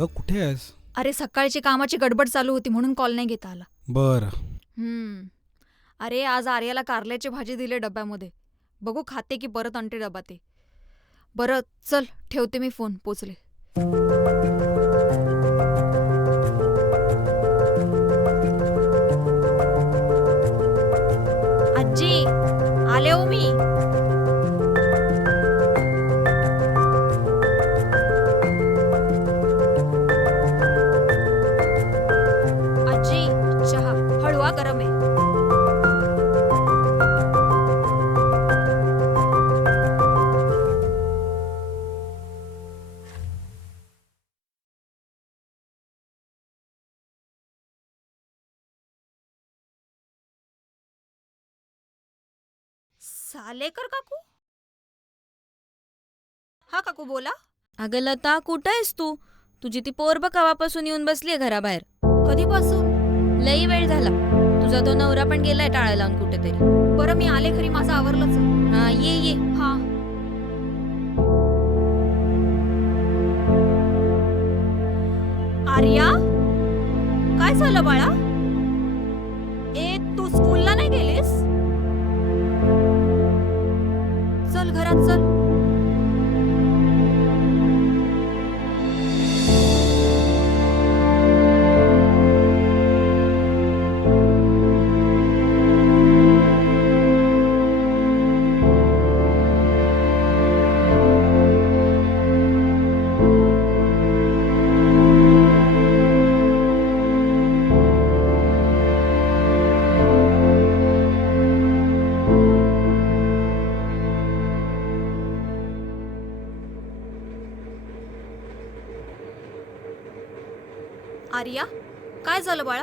अगं कुठे आहेस? अरे सकाळची कामाची गडबड चालू होती म्हणून कॉल नाही घेता आला. बरं. अरे आज आर्याला कारल्याची भाजी दिली डब्यामध्ये. बघू खाते की परत आणते डबा ते. बरं चल ठेवते मी फोन, पोचले. आजी आले हो मी. आजी चहा हळवा गरम आहे. सालेकर काकू? हा काकू बोला. अगं लता, कुठं आहेस तू? तुझी ती पोर बघ कवापासून येऊन बसलीये घराबाहेर. कधीपासून? लई वेळ झाला. तुझा तो नवरा पण गेलाय टाळा लावून कुठेतरी. बरं मी आले, खरी माझं आवरलंच. हा ये ये. हा आर्या, काय झालं बाळा? ए तू स्कूलला नाही गेलीस? चल घरात चल. आर्या, काय झालं बाळा?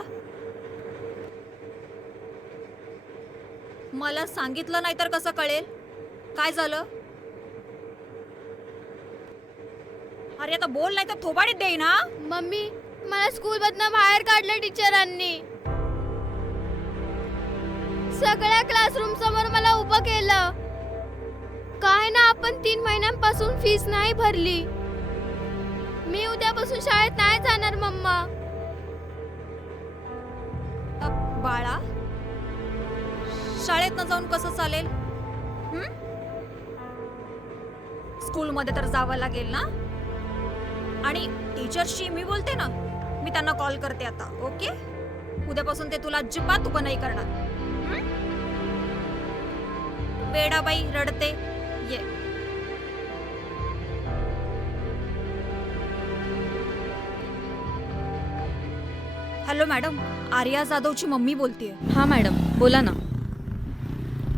मला सांगितलं नाही तर कसं कळेल? काय झालं? अरे आता बोल, नाही तर थोबाडीत देईन ना. मम्मी, मला स्कूल मधनं बाहेर काढलं टीचरांनी. सगळ्या क्लासरूम समोर मला उभं केलं. काय ना, आपण 3 महिन्यांपासून फीस नाही भरली. मी उद्यापासून शाळेत नाही जाणार मम्मा. बाळा, शाळेत न जाऊन कसं चालेल? स्कूलमध्ये तर जावं लागेल ना. आणि टीचरशी मी बोलते ना, मी त्यांना कॉल करते आता. ओके, उद्यापासून ते तुला अजिबात उभं नाही करणार. वेडाबाई रडते, ये. हॅलो मॅडम, आर्या जाधवची मम्मी बोलतेय. हा मॅडम, बोला ना.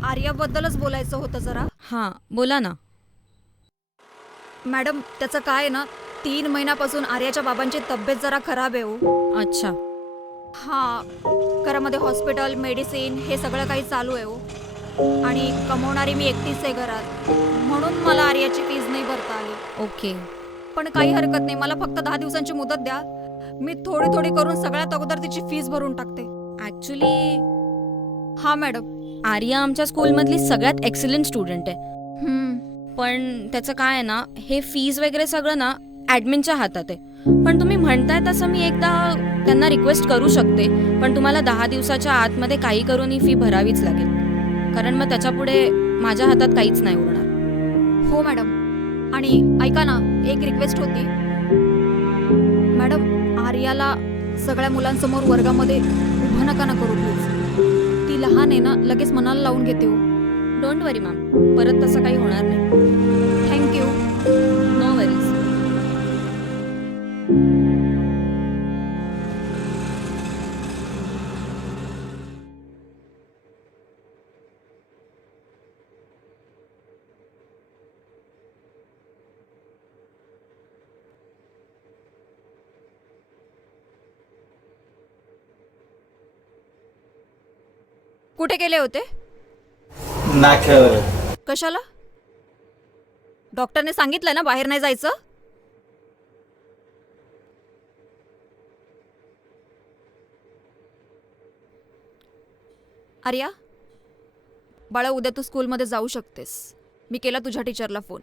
आर्याबद्दलच बोलायचं होतं जरा. हा बोला ना. मॅडम त्याचं काय आहे ना, 3 महिन्यापासून आर्याच्या बाबांची तब्येत जरा खराब आहे हो. अच्छा. हा, घरामध्ये हॉस्पिटल, मेडिसिन हे सगळं काही चालू आहे हो. आणि कमवणारी मी एकटीच आहे घरात, म्हणून मला आर्याची फीज नाही भरता आली. ओके. पण काही हरकत नाही, मला फक्त 10 दिवसांची मुदत द्या. मी थोडी थोडी करून सगळ्यात अगोदर तिची फीस भरून टाकते. ऍक्च्युली हा मॅडम. आर्या आमच्या स्कूलमधली सगळ्यात एक्सलंट स्टुडंट आहे. पण त्याचं काय आहे ना, हे फीज वगैरे सगळं ना ॲडमिनच्या हातात आहे. पण तुम्ही म्हणताय तसं मी एकदा त्यांना रिक्वेस्ट करू शकते, पण तुम्हाला 10 दिवसाच्या आतमध्ये काही करून ही फी भरावीच लागेल, कारण मग त्याच्यापुढे माझ्या हातात काहीच नाही उरणार. हो मॅडम. आणि ऐका ना, एक रिक्वेस्ट होती मॅडम. आर्याला सगळ्या मुलांसमोर वर्गामध्ये उभं नका ना करू प्लीज. ती लहान आहे ना, लगेच मनाला लावून घेते हो. डोंट वरी मॅम, परत तसं काही होणार नाही. थँक्यू. No worries. कुठे गेले होते? नाक्यावर. कशाला? डॉक्टरने सांगितलं ना बाहेर नाही जायचं. आर्या बाळा, उद्या तू स्कूलमध्ये जाऊ शकतेस. मी केला तुझ्या टीचरला फोन.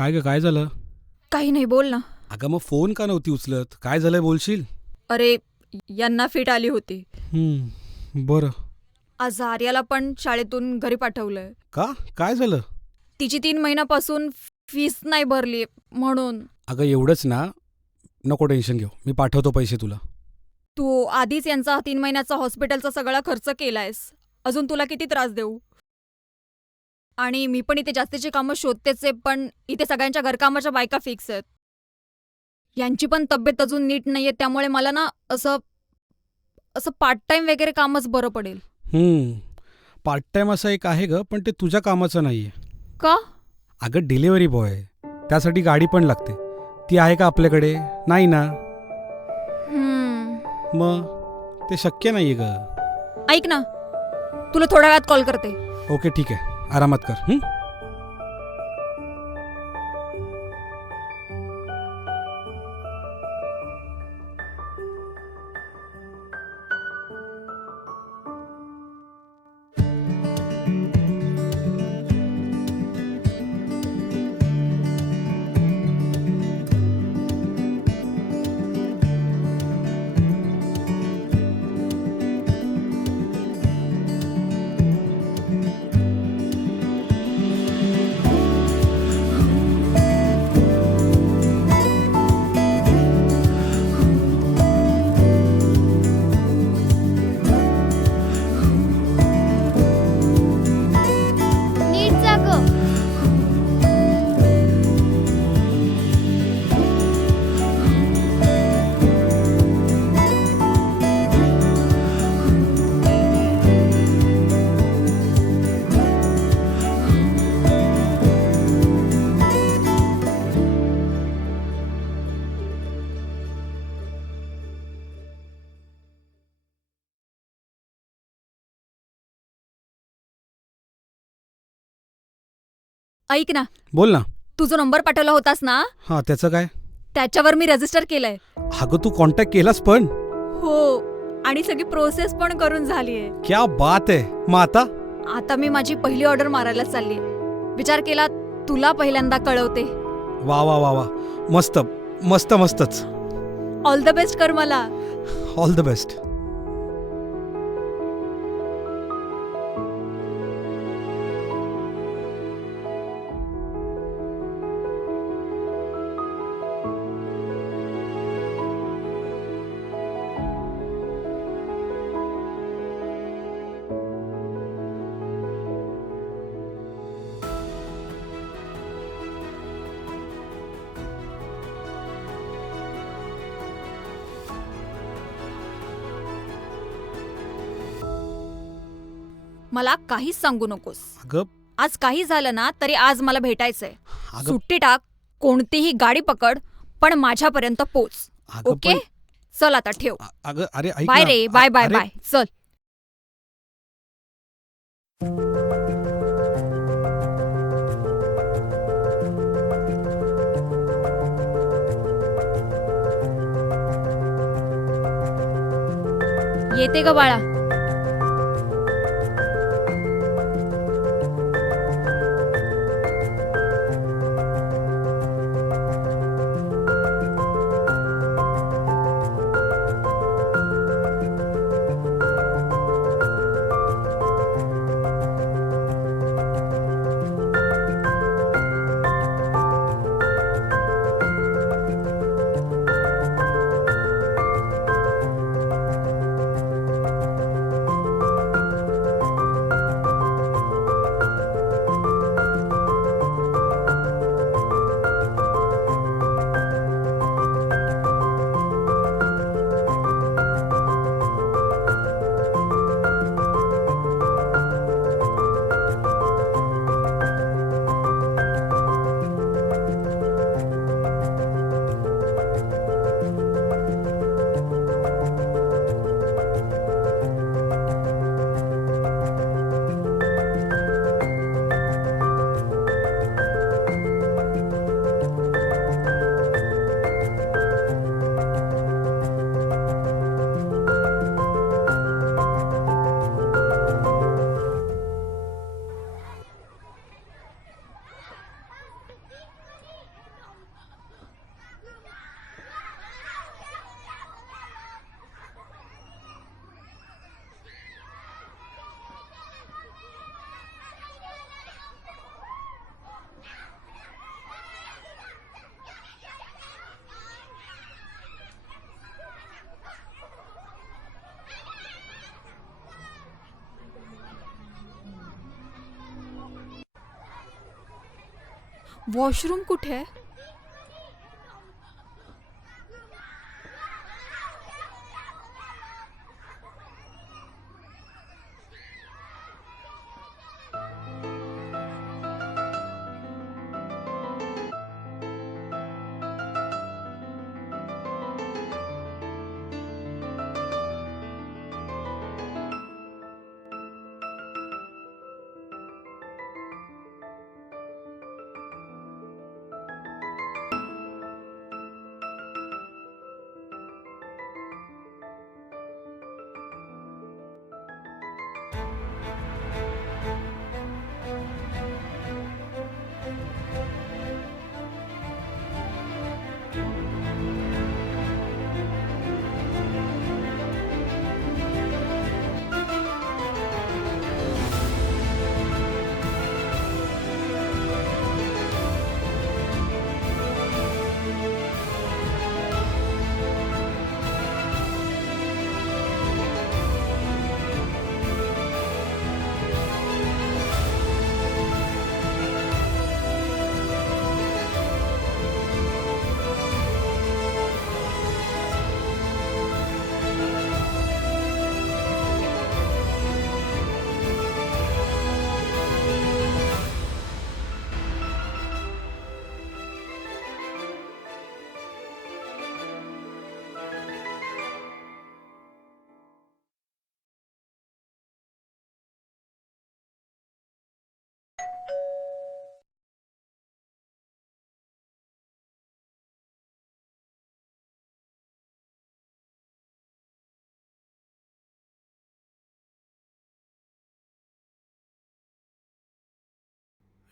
काय ग, काय झालं? काही नाही, बोल ना. अगं मग फोन का नव्हती उचलत? काय झालंय बोलशील? अरे, यांना फिट आली होती. बरं. आज आर्याला पण शाळेतून घरी पाठवलंय. का? काय झालं? तिची 3 महिन्यापासून फीस नाही भरली म्हणून. अगं एवढंच ना, नको टेन्शन घेऊ, मी पाठवतो पैसे तुला. तू आधीच यांचा 3 महिन्याचा हॉस्पिटलचा सगळा खर्च केलायस. अजून तुला किती त्रास देऊ? आणि मी पण इथे जास्तीची कामं शोधतेच आहे, पण इथे सगळ्यांच्या घरकामाच्या बायका फिक्स आहेत. यांची पण तब्येत अजून नीट नाहीये, त्यामुळे मला ना असं असं पार्ट टाइम वगैरे कामच बरं पडेल. पार्ट टाइम असं एक आहे ग, पण ते तुझ्या कामाचं नाहीये. का? अगं डिलिव्हरी बॉय, त्यासाठी गाडी पण लागते. ती आहे का आपल्याकडे? नाही ना. मग ते शक्य नाहीये ग. ऐक ना, तुला थोड्या वेळात कॉल करते. ओके ठीक आहे, आरामात कर. नीट जा ग. ऐक ना, बोल ना. तू जो नंबर पाठवला होतास ना, हां, त्याचं काय? त्याच्यावर मी रजिस्टर केलंय. अगं तू कॉन्टॅक्ट केलास पण? हो, आणि सगळी प्रोसेस पण करून झालीये. क्या बात आहे. मग आता? आता मी माझी पहिली ऑर्डर मारायला चालली. विचार केला तुला पहिल्यांदा कळवते. वा वा वा वा, मस्त मस्त मस्तच. ऑल द बेस्ट कर मला. All the best. मला काहीच सांगू नकोस. अगं आज काही झालं ना तरी आज मला भेटायचंय. अगं सुट्टी टाक, कोणतीही गाडी पकड, पण माझ्यापर्यंत पोच. अगं ओके, चल आता ठेव. अगं अरे ऐक बाय ना. रे, बाय बाय अरे, बाय, चल. येते ग बाळा. वॉशरूम कुठे आहे?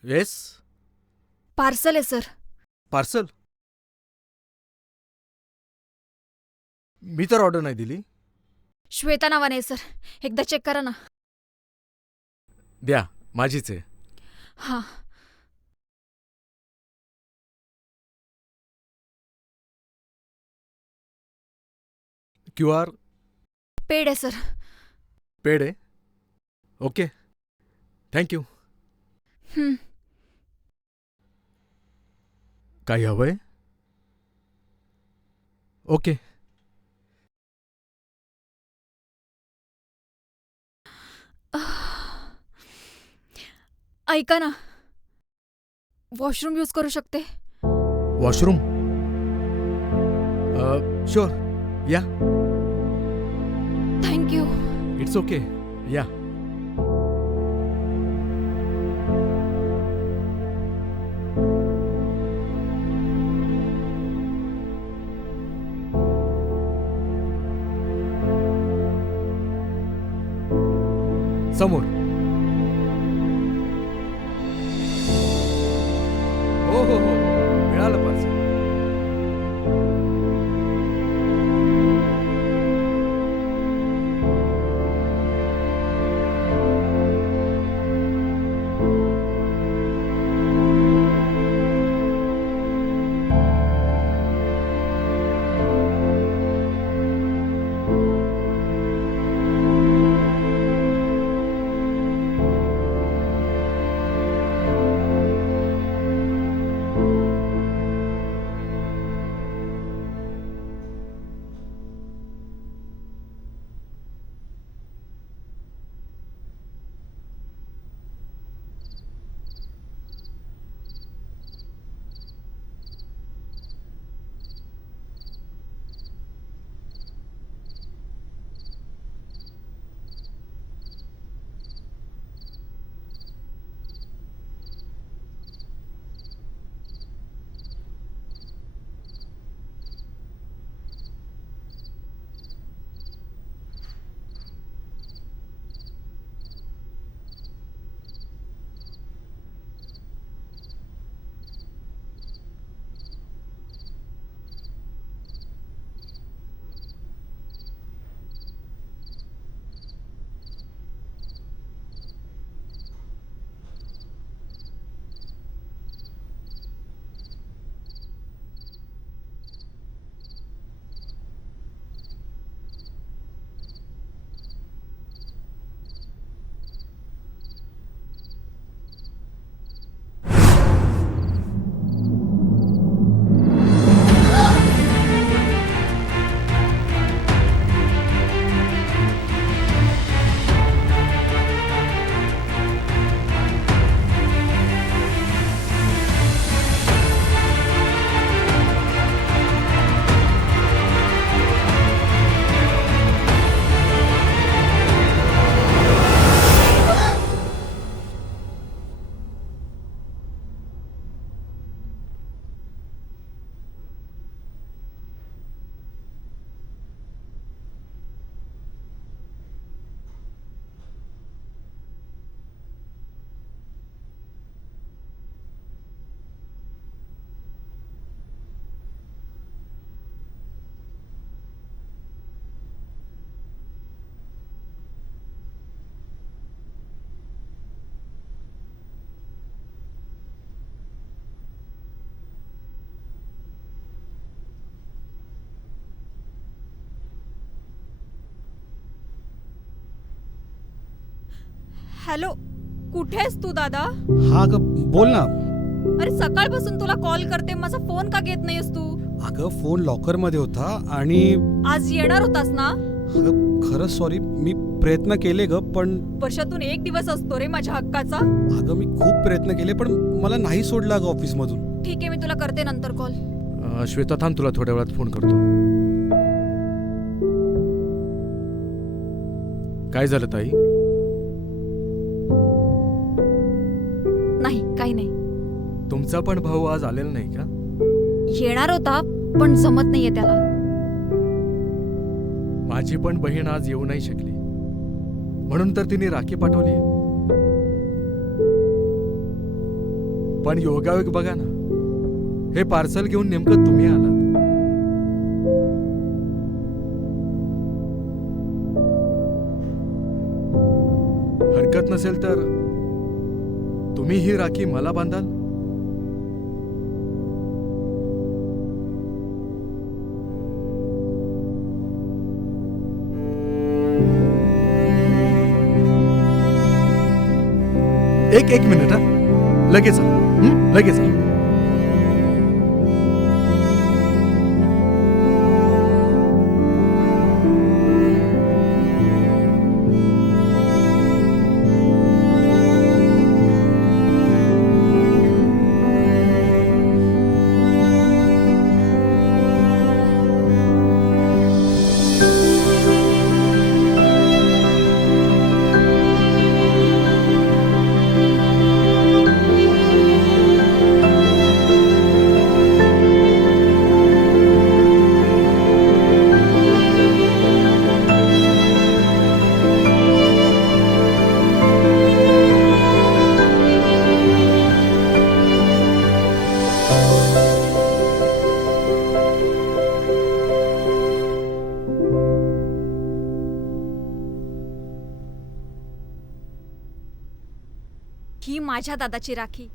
येस. पार्सल आहे सर. पार्सल. मी तर ऑर्डर नाही दिली. श्वेता नावाने आहे सर. एकदा चेक करा ना. द्या, माझीच आहे. हां. QR पेड आहे सर. पेड आहे. Okay, thank you. हं. काही हवंय? ओके. ऐका ना, वॉशरूम यूज करू शकते? वॉशरूम? शुअर, या. थँक्यू. इट्स ओके, या. समोर. हो हो हो, मिळालं पार्सल. हॅलो, कुठेस तू दादा? हा अगं बोल ना. अरे सकाळपासून तुला कॉल करते, माझा फोन का घेत नाहीस तू? अगं फोन लॉकरमध्ये होता आणि आज येणार होतास ना? अगं खरंच सॉरी, मी प्रयत्न केले ग, पण वर्षातून एक दिवस असतो रे माझ्या हक्काचा. अगं मी खूप प्रयत्न केले पण मला नाही सोडलं अगं ऑफिसमधून. ठीक आहे, मी तुला करते नंतर कॉल. श्वेता थांब, तुला थोड्या वेळात फोन करतो. काय झालं ताई? नाही, काही नाही. तुमचा पण भाऊ आज आलेला नाही का? येणार होता पण जमत नाहीये त्याला. माझी पण बहीण आज येऊ नाही शकली, म्हणून तर तिने राखी पाठवली. पण योगायोग बघा ना, हे पार्सल घेऊन नेमकं तुम्ही आलात. हरकत नसेल तर तुम्ही ही राखी मला बांधाल? एक मिनिट हा, लगेच लगेच. ही माझ्या दादाची राखी.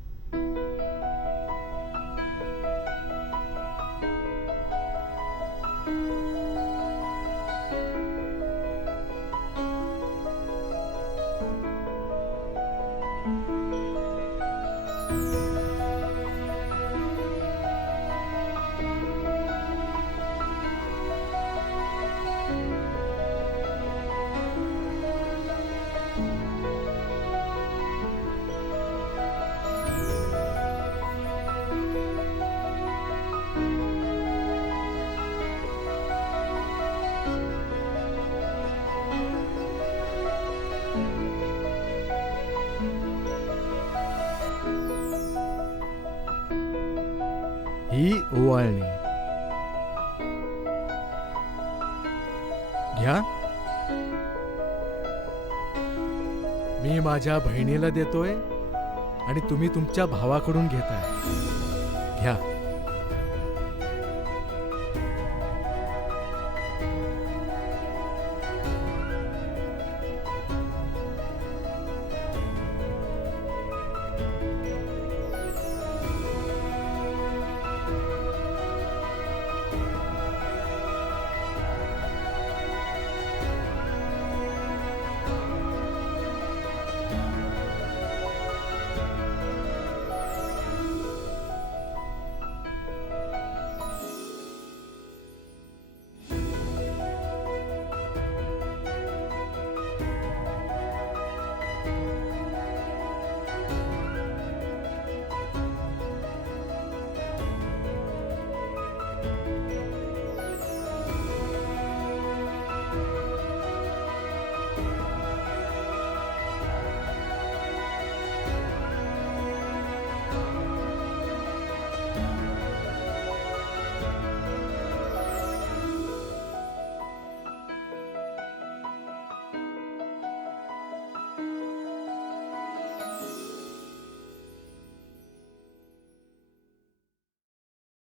ही ओवाळणी घ्या. मी माझ्या बहिणीला देतोय आणि तुम्ही तुमच्या भावाकडून घेताय. घ्या.